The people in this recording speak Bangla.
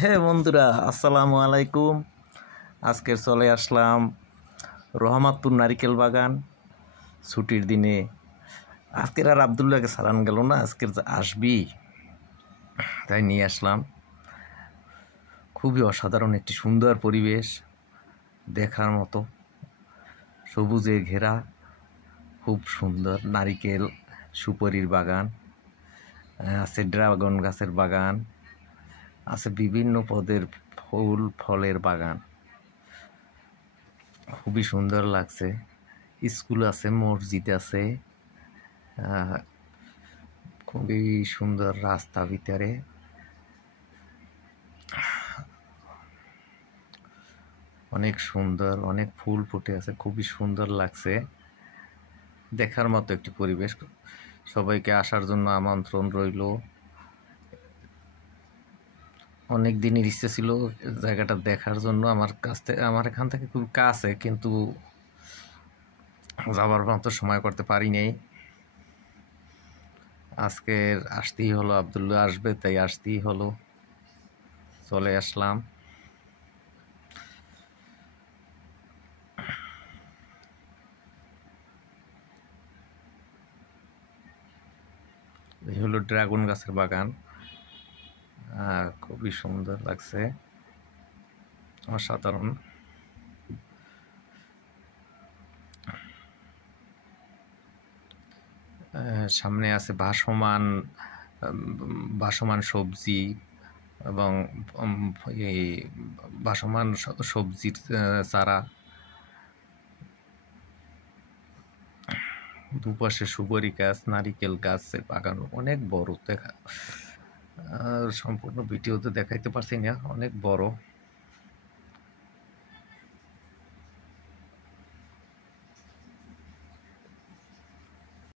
হ্যাঁ বন্ধুরা, আসসালামু আলাইকুম। আজকের চলে আসলাম রহমাতপুর নারিকেল বাগান ছুটির দিনে। আজকের আর আবদুল্লাহকে সারান গেল না, আজকের আসবি তাই নিয়ে আসলাম। খুবই অসাধারণ একটি সুন্দর পরিবেশ, দেখার মতো, সবুজে ঘেরা, খুব সুন্দর নারিকেল সুপারির বাগান আছে, ড্রাগন গাছের বাগান আছে, বিভিন্ন পদের ফুল ফলের বাগান। খুবই সুন্দর লাগছে। স্কুল আছে, মসজিদ আছে, খুবই সুন্দর রাস্তা, ভিতরে অনেক সুন্দর, অনেক ফুল ফুটে আছে, খুবই সুন্দর লাগছে, দেখার মতো একটি পরিবেশ। সবাইকে আসার জন্য আমন্ত্রণ রইল। অনেক দিনের ইচ্ছে ছিল জায়গাটা দেখার জন্য। আমার এখান থেকে খুব কাছে, কিন্তু যাবার মতো সময় করতে পারি নাই। আজকের আসতেই হলো, আবদুল্লাহ আসবে তাই আসতেই হলো, চলে আসলাম। এই হলো ড্রাগন গাছের বাগান, খুবই সুন্দর লাগছে, অসাধারণ। সামনে আছে ভাসমান সবজি এবং এই ভাসমান সবজির চারা। দুপাশে সুপারি গাছ, নারিকেল গাছের বাগান অনেক বড়, সম্পূর্ণ ভিডিওতে দেখাইতে পারছি না, অনেক বড়।